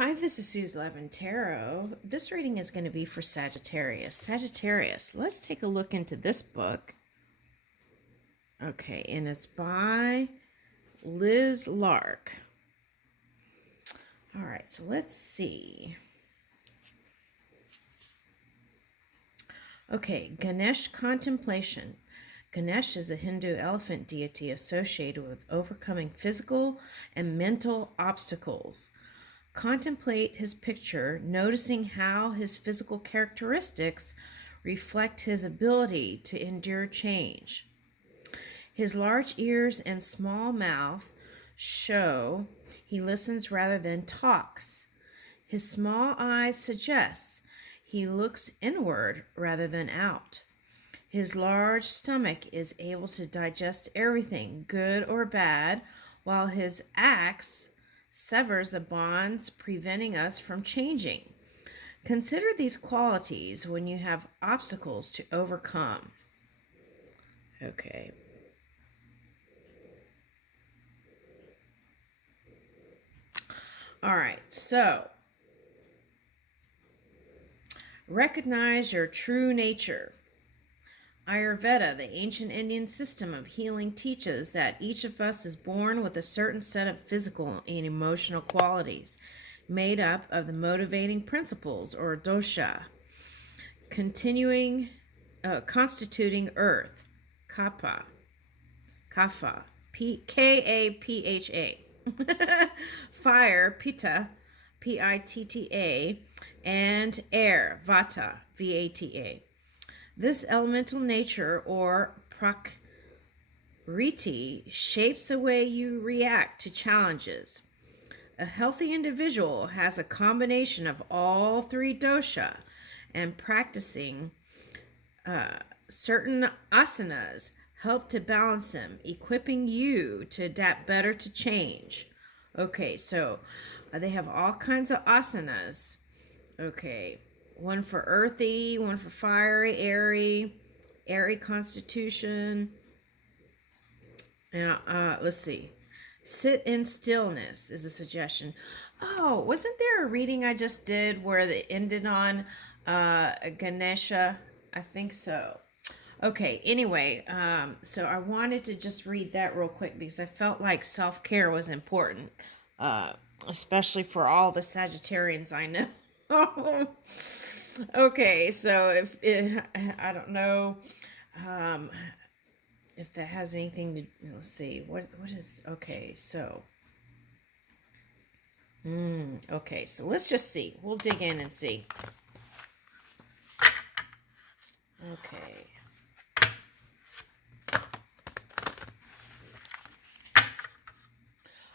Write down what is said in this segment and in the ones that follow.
Hi, this is Sue's Love and Tarot. This reading is going to be for Sagittarius. Sagittarius, let's take a look into this book. Okay, and it's by Liz Lark. All right, so let's see. Okay, Ganesh Contemplation. Ganesh is a Hindu elephant deity associated with overcoming physical and mental obstacles. Contemplate his picture, noticing how his physical characteristics reflect his ability to endure change. His large ears and small mouth show he listens rather than talks. His small eyes suggest he looks inward rather than out. His large stomach is able to digest everything, good or bad, while his axe severs the bonds preventing us from changing. Consider these qualities when you have obstacles to overcome. Okay. All right, so recognize your true nature. Ayurveda, the ancient Indian system of healing, teaches that each of us is born with a certain set of physical and emotional qualities made up of the motivating principles, or dosha, constituting earth, kapha, K-A-P-H-A, fire, pitta, P-I-T-T-A, and air, vata, V-A-T-A. This elemental nature, or prakriti, shapes the way you react to challenges. A healthy individual has a combination of all three dosha, and practicing certain asanas help to balance them, equipping you to adapt better to change. Okay, so they have all kinds of asanas. Okay. One for earthy, one for fiery, airy constitution. And let's see. Sit in stillness is a suggestion. Oh, wasn't there a reading I just did where they ended on Ganesha? I think so. Okay, anyway, so I wanted to just read that real quick because I felt like self-care was important, especially for all the Sagittarians I know. Okay, so I don't know if that has anything to, let's see, what is, okay, so okay, so let's just see. We'll dig in and see. Okay.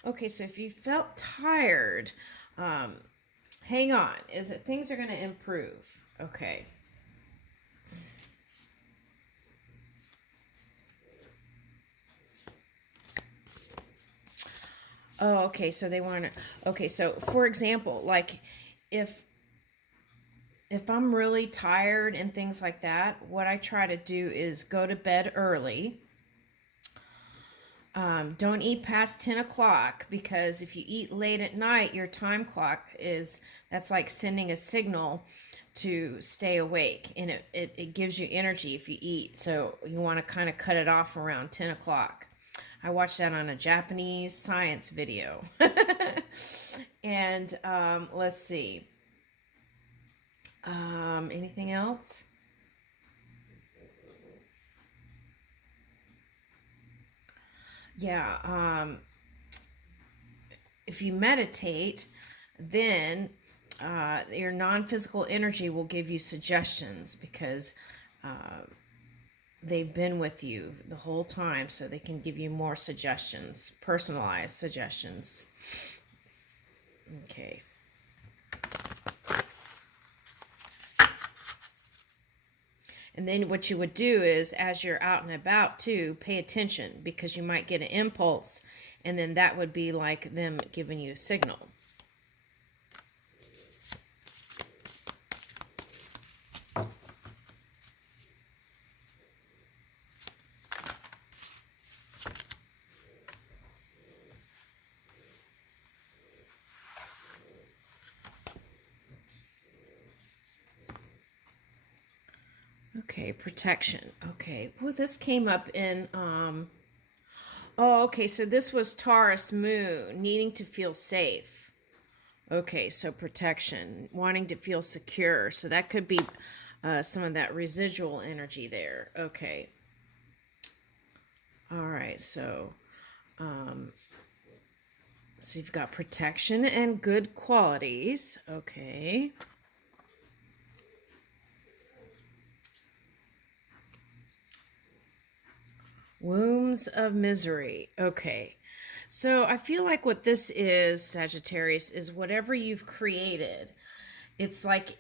Okay, so if you felt tired, hang on. Is it things are going to improve? Okay. Oh, okay. So they want to. Okay, so for example, like if I'm really tired and things like that, what I try to do is go to bed early. Don't eat past 10 o'clock, because if you eat late at night, your time clock that's like sending a signal to stay awake, and it gives you energy if you eat. So you want to kind of cut it off around 10 o'clock. I watched that on a Japanese science video. And let's see. Anything else? Yeah, if you meditate, then your non-physical energy will give you suggestions, because they've been with you the whole time, so they can give you more suggestions, personalized suggestions. Okay. And then what you would do is, as you're out and about too, pay attention, because you might get an impulse, and then that would be like them giving you a signal. Okay, protection. Okay. Well, this came up in oh, okay, so this was Taurus moon, needing to feel safe. Okay, so protection, wanting to feel secure. So that could be some of that residual energy there. Okay. All right, so you've got protection and good qualities. Okay. Wombs of misery. Okay. So I feel like what this is, Sagittarius, is whatever you've created. It's like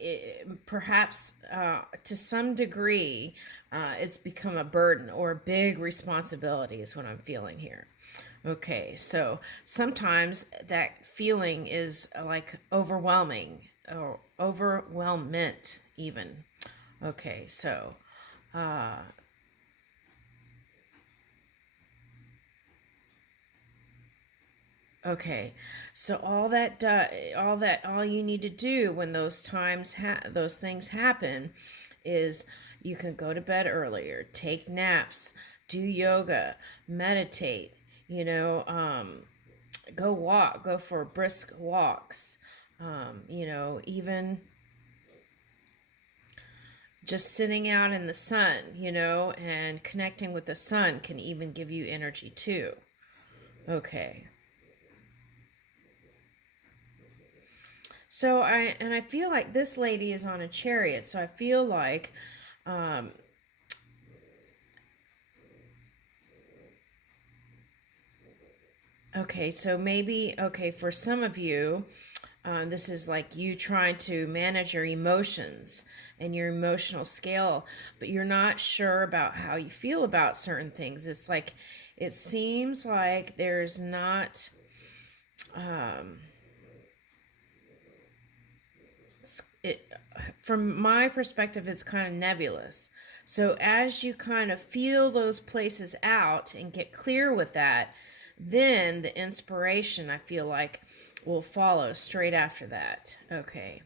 perhaps to some degree, it's become a burden or a big responsibility, is what I'm feeling here. Okay, so sometimes that feeling is like overwhelming or overwhelmment, even. Okay, so okay, so all you need to do when those things happen is you can go to bed earlier, take naps, do yoga, meditate, you know, go for brisk walks, even just sitting out in the sun, and connecting with the sun can even give you energy too. Okay. So I feel like this lady is on a chariot. So I feel like okay, so maybe for some of you, this is like you trying to manage your emotions and your emotional scale, but you're not sure about how you feel about certain things. It's like it seems like there's not it from my perspective, it's kind of nebulous. So as you kind of feel those places out and get clear with that, then the inspiration, I feel like, will follow straight after that. Okay.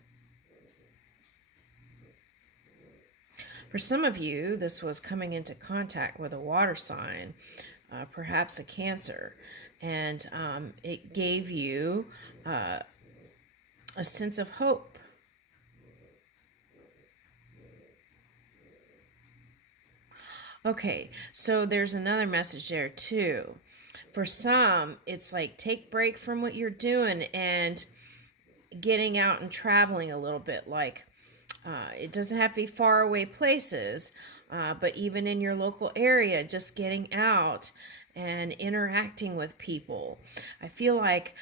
For some of you, this was coming into contact with a water sign, perhaps a Cancer, and it gave you a sense of hope. Okay, so there's another message there too. For some, it's like take break from what you're doing and getting out and traveling a little bit. Like it doesn't have to be far away places, but even in your local area, just getting out and interacting with people. I feel like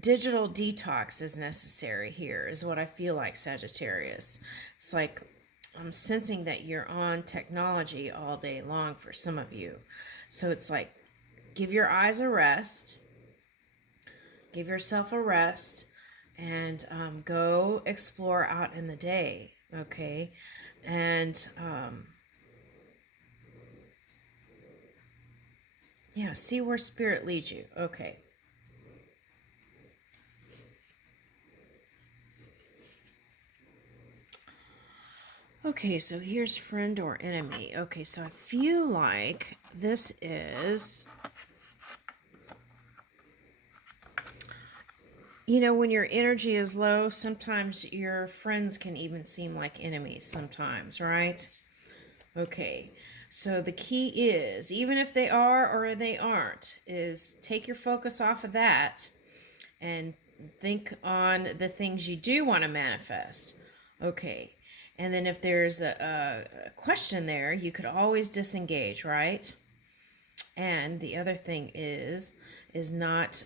digital detox is necessary here, is what I feel like, Sagittarius. It's like I'm sensing that you're on technology all day long for some of you. So it's like, give your eyes a rest, give yourself a rest, and go explore out in the day, okay? And yeah, see where spirit leads you, okay? Okay, so here's friend or enemy. Okay, so I feel like this is, when your energy is low, sometimes your friends can even seem like enemies sometimes, right? Okay, so the key is, even if they are or they aren't, is take your focus off of that and think on the things you do want to manifest. Okay, and then if there's a question there, you could always disengage, right? And the other thing is not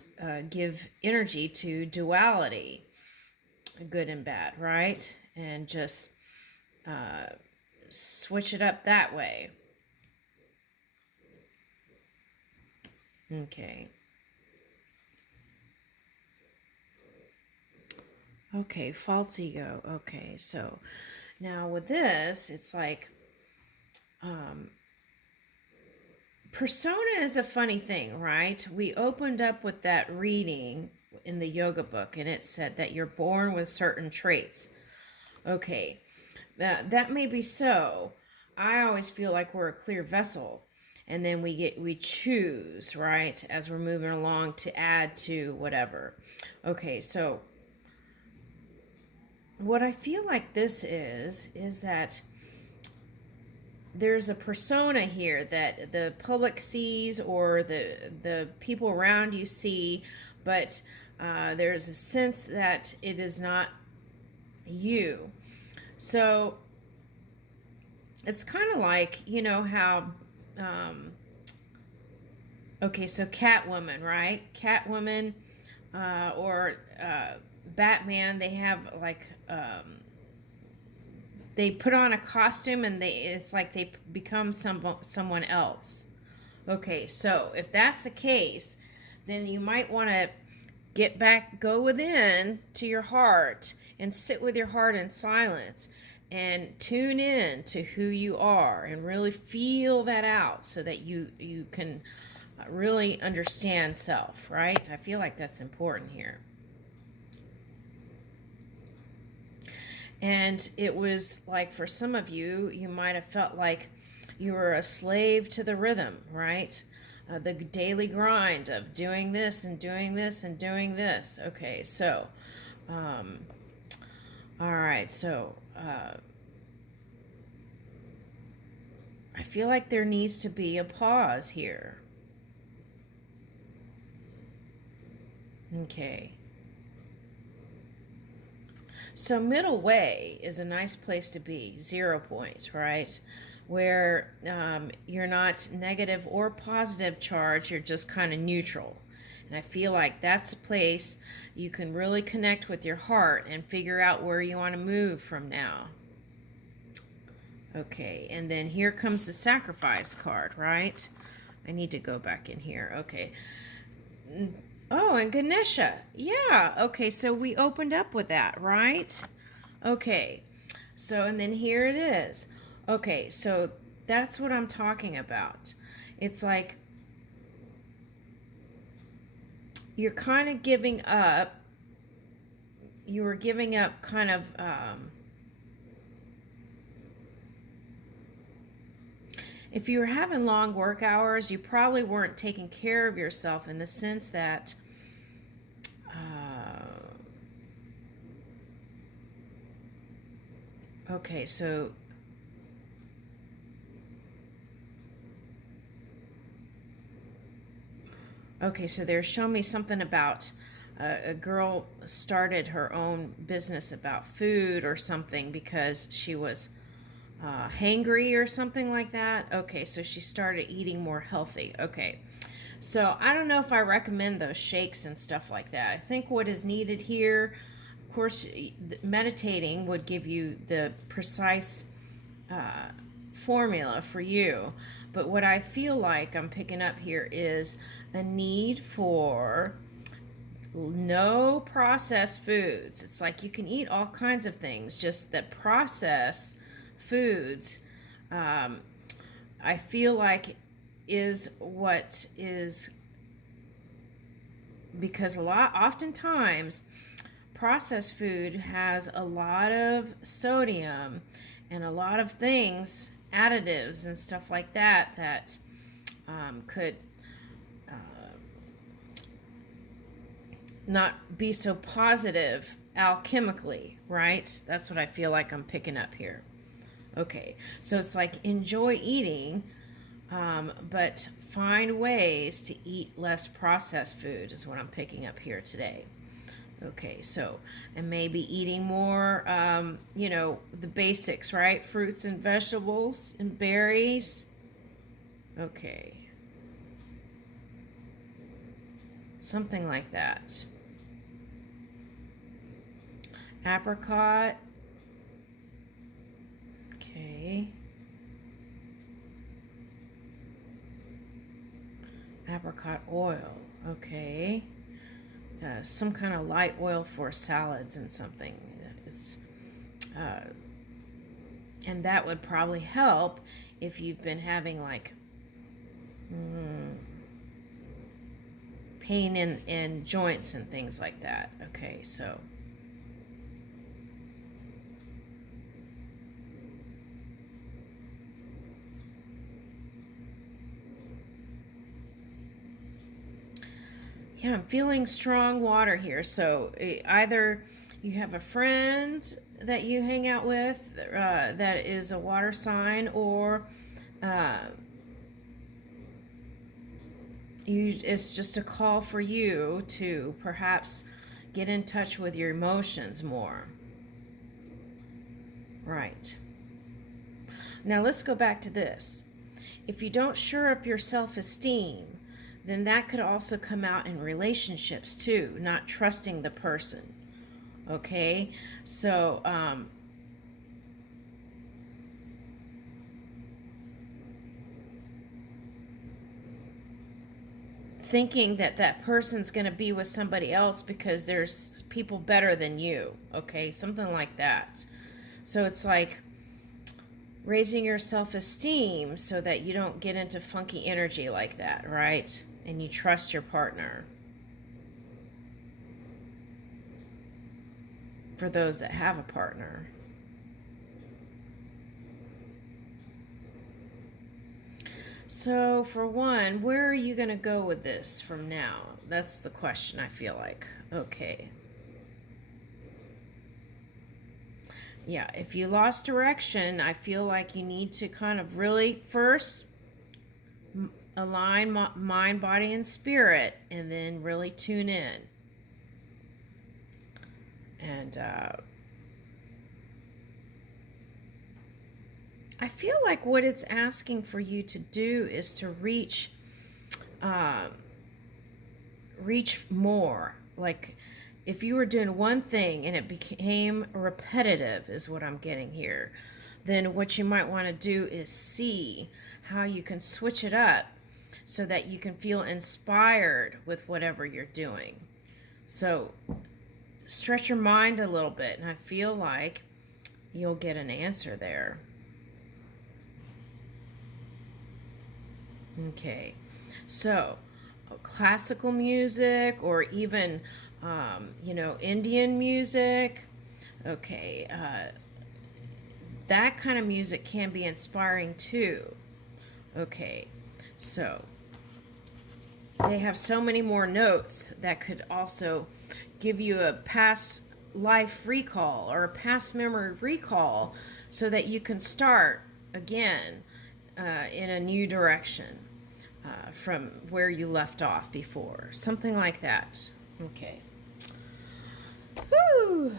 give energy to duality, good and bad, right? And just switch it up that way. Okay. Okay, false ego. Okay, so now with this, it's like persona is a funny thing, right? We opened up with that reading in the yoga book, and it said that you're born with certain traits. Okay, That may be so. I always feel like we're a clear vessel, and then we choose, right, as we're moving along to add to whatever. Okay, so what I feel like this is that there's a persona here that the public sees or the people around you see, but there's a sense that it is not you. So it's kind of like, you know, how okay, so Catwoman, right? Catwoman or Batman, they have like they put on a costume and it's like they become someone else. Okay, so if that's the case, then you might want to go within to your heart and sit with your heart in silence and tune in to who you are and really feel that out so that you can really understand self, right? I feel like that's important here. And it was like for some of you, you might have felt like you were a slave to the rhythm, right? The daily grind of doing this and doing this and doing this. Okay, so, all right, so I feel like there needs to be a pause here. Okay. So middle way is a nice place to be, 0 point, right? Where you're not negative or positive charge, you're just kind of neutral. And I feel like that's a place you can really connect with your heart and figure out where you want to move from now. Okay, and then here comes the sacrifice card, right? I need to go back in here. Okay. Oh, and Ganesha. Yeah, okay, so we opened up with that, right? Okay, so, and then here it is. Okay, so that's what I'm talking about. It's like you're kind of giving up. You were giving up kind of if you were having long work hours, you probably weren't taking care of yourself in the sense that okay, so they're showing me something about a girl started her own business about food or something because she was hangry or something like that. Okay, so she started eating more healthy. Okay, so I don't know if I recommend those shakes and stuff like that. I think what is needed here, of course, meditating would give you the precise formula for you. But what I feel like I'm picking up here is a need for no processed foods. It's like you can eat all kinds of things, just that processed foods, I feel like is what is, because oftentimes processed food has a lot of sodium and a lot of things, additives and stuff like that could not be so positive alchemically, right? That's what I feel like I'm picking up here. Okay, so it's like enjoy eating, but find ways to eat less processed food is what I'm picking up here today. Okay, so, and maybe eating more, the basics, right? Fruits and vegetables and berries. Okay. Something like that. Apricot. Okay. Apricot oil. Okay. Some kind of light oil for salads and something. It's, and that would probably help if you've been having like pain in joints and things like that. Okay, so Yeah, I'm feeling strong water here. So either you have a friend that you hang out with that is a water sign, or uh, it's just a call for you to perhaps get in touch with your emotions more. Right. Now let's go back to this. If you don't shore up your self-esteem, then that could also come out in relationships too, not trusting the person. Okay? So, thinking that that person's going to be with somebody else because there's people better than you. Okay? Something like that. So it's like raising your self-esteem so that you don't get into funky energy like that, right? And you trust your partner. For those that have a partner. So, for one, where are you going to go with this from now? That's the question, I feel like. Okay. Yeah, if you lost direction, I feel like you need to kind of really first align mind, body, and spirit, and then really tune in. And I feel like what it's asking for you to do is to reach more. Like if you were doing one thing and it became repetitive, is what I'm getting here, then what you might want to do is see how you can switch it up so that you can feel inspired with whatever you're doing. So stretch your mind a little bit, and I feel like you'll get an answer there. Okay, so classical music, or even Indian music. Okay, that kind of music can be inspiring too. Okay, so they have so many more notes that could also give you a past life recall or a past memory recall so that you can start again in a new direction from where you left off before. Something like that. Okay. Whew.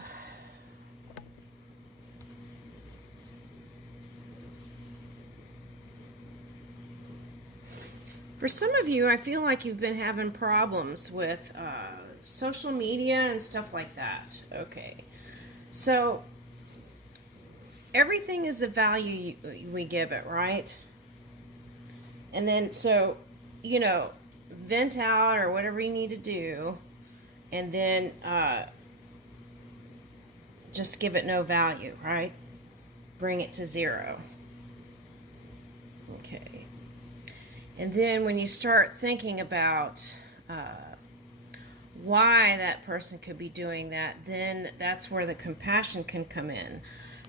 For some of you, I feel like you've been having problems with social media and stuff like that. Okay. So, everything is the value we give it, right? And then, so, vent out or whatever you need to do, and then just give it no value, right? Bring it to zero. Okay. And then when you start thinking about why that person could be doing that, then that's where the compassion can come in,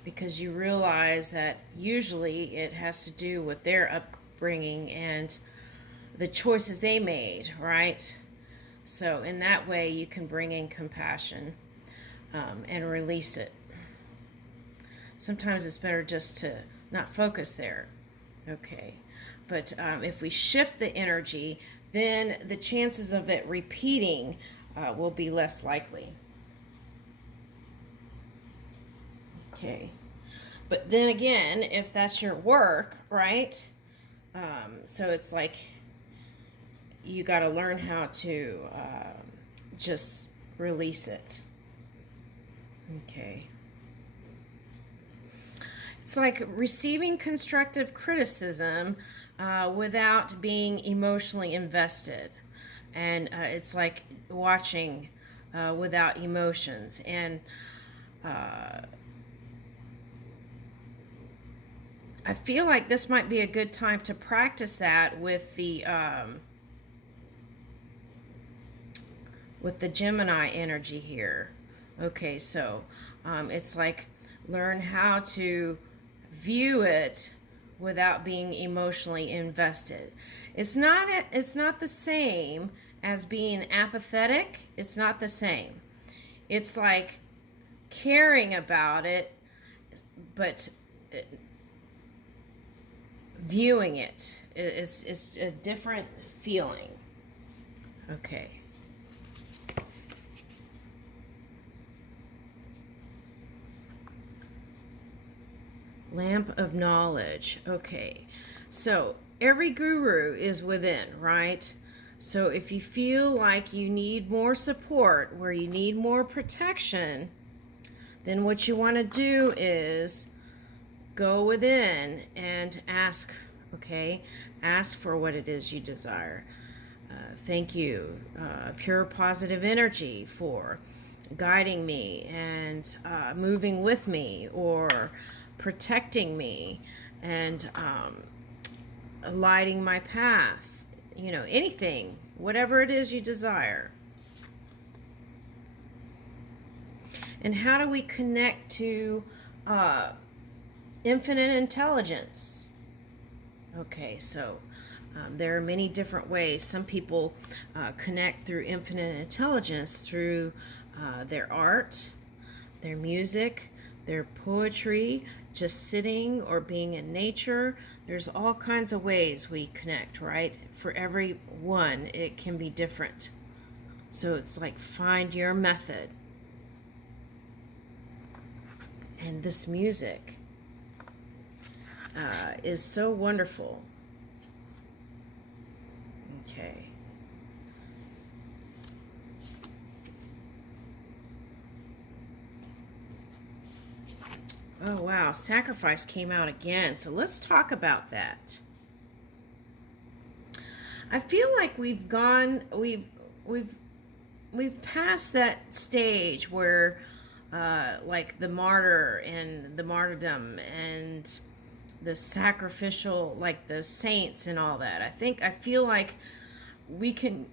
because you realize that usually it has to do with their upbringing and the choices they made, right? So in that way you can bring in compassion and release it. Sometimes it's better just to not focus there. Okay. But if we shift the energy, then the chances of it repeating will be less likely. Okay. But then again, if that's your work, right? So it's like you got to learn how to just release it. Okay. It's like receiving constructive criticism without being emotionally invested. And it's like watching without emotions. And I feel like this might be a good time to practice that with the Gemini energy here. Okay, so it's like learn how to view it without being emotionally invested. It's not the same as being apathetic, it's not the same. It's like caring about it, but viewing it is a different feeling. Okay. Lamp of knowledge. Okay. So every guru is within, right? So if you feel like you need more support, where you need more protection, then what you want to do is go within and ask, okay? Ask for what it is you desire. Thank you, pure positive energy, for guiding me and moving with me, or protecting me and lighting my path. You know, anything, whatever it is you desire. And how do we connect to infinite intelligence? Okay, so there are many different ways. Some people connect through infinite intelligence through their art, their music, their poetry, just sitting or being in nature. There's all kinds of ways we connect, right? For every one, it can be different. So it's like, find your method. And this music is so wonderful. Okay. Oh wow, sacrifice came out again. So let's talk about that. I feel like we've passed that stage where like the martyr and the martyrdom and the sacrificial, like the saints and all that. I feel like we can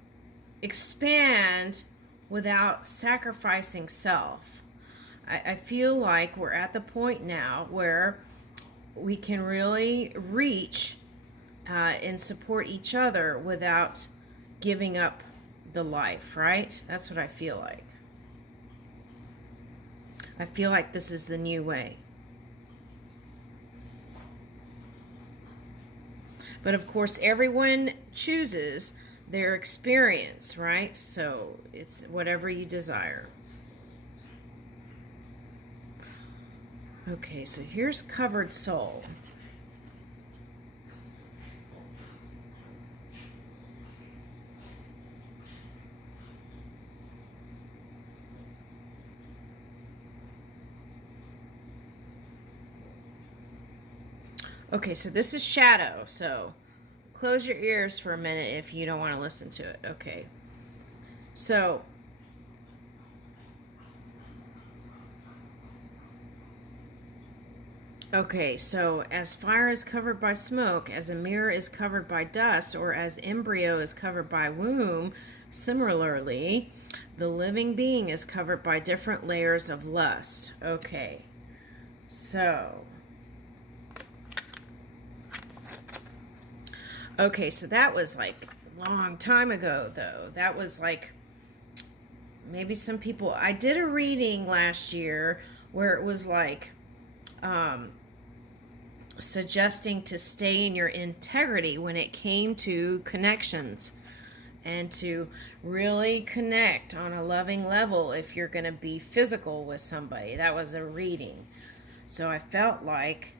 expand without sacrificing self. I feel like we're at the point now where we can really reach and support each other without giving up the life, right? That's what I feel like. I feel like this is the new way. But of course, everyone chooses their experience, right? So it's whatever you desire. Okay, so here's covered soul. Okay, so this is shadow, so close your ears for a minute if you don't want to listen to it. Okay. So as fire is covered by smoke, as a mirror is covered by dust, or as embryo is covered by womb, similarly, the living being is covered by different layers of lust. Okay. So that was like a long time ago, though. That was like, maybe some people, I did a reading last year where it was like suggesting to stay in your integrity when it came to connections, and to really connect on a loving level if you're going to be physical with somebody. That was a reading. So I felt like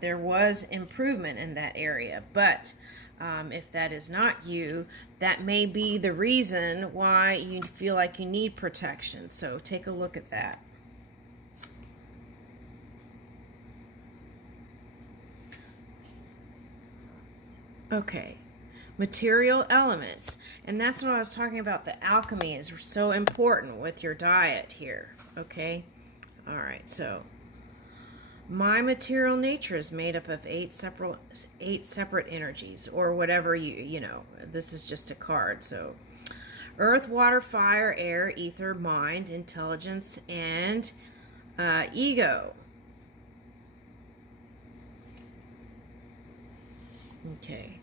there was improvement in that area. But if that is not you, that may be the reason why you feel like you need protection. So take a look at that. Okay, material elements. And that's what I was talking about. The alchemy is so important with your diet here. Okay? All right, so my material nature is made up of eight separate energies, or whatever you know. This is just a card. So earth, water, fire, air, ether, mind, intelligence, and ego. Okay.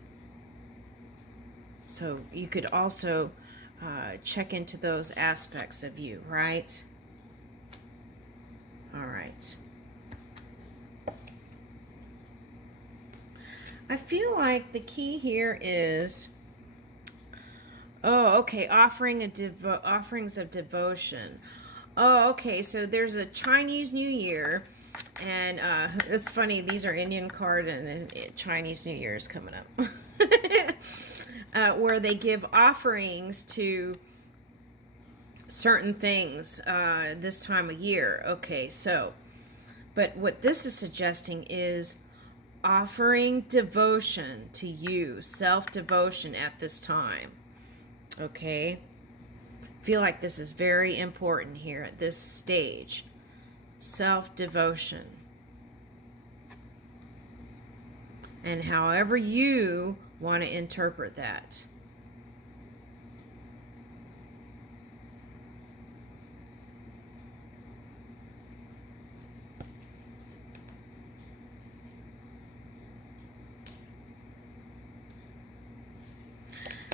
So you could also check into those aspects of you, right? All right. I feel like the key here is, oh, okay, offerings of devotion. Oh, okay, so there's a Chinese New Year, and it's funny, these are Indian card, and Chinese New Year is coming up. Where they give offerings to certain things this time of year. Okay, so, but what this is suggesting is offering devotion to you, self-devotion at this time. Okay? Feel like this is very important here at this stage. Self-devotion. And however you want to interpret that.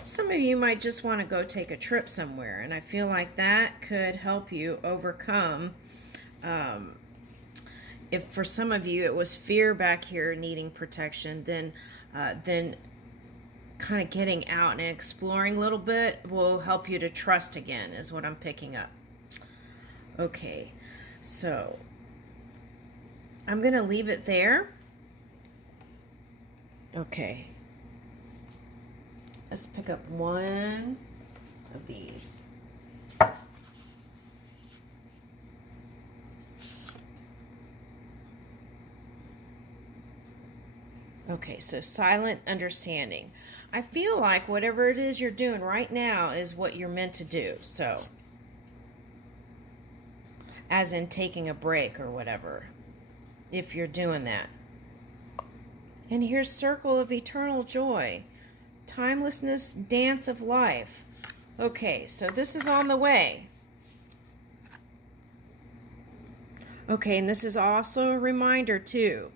Some of you might just want to go take a trip somewhere, and I feel like that could help you overcome. If for some of you it was fear back here needing protection, then kind of getting out and exploring a little bit will help you to trust again, is what I'm picking up. Okay, so I'm going to leave it there. Okay. Let's pick up one of these. Okay, so silent understanding. I feel like whatever it is you're doing right now is what you're meant to do. So, as in taking a break or whatever, if you're doing that. And here's circle of eternal joy. Timelessness, dance of life. Okay, so this is on the way. Okay, and this is also a reminder too.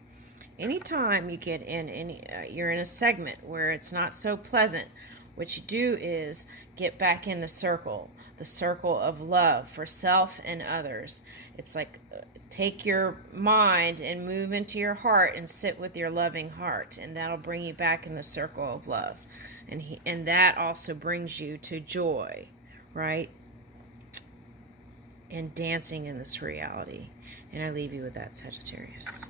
Anytime you get in you're in a segment where it's not so pleasant, what you do is get back in the circle of love for self and others. It's like take your mind and move into your heart and sit with your loving heart, and that'll bring you back in the circle of love. And that also brings you to joy, right? And dancing in this reality. And I leave you with that, Sagittarius.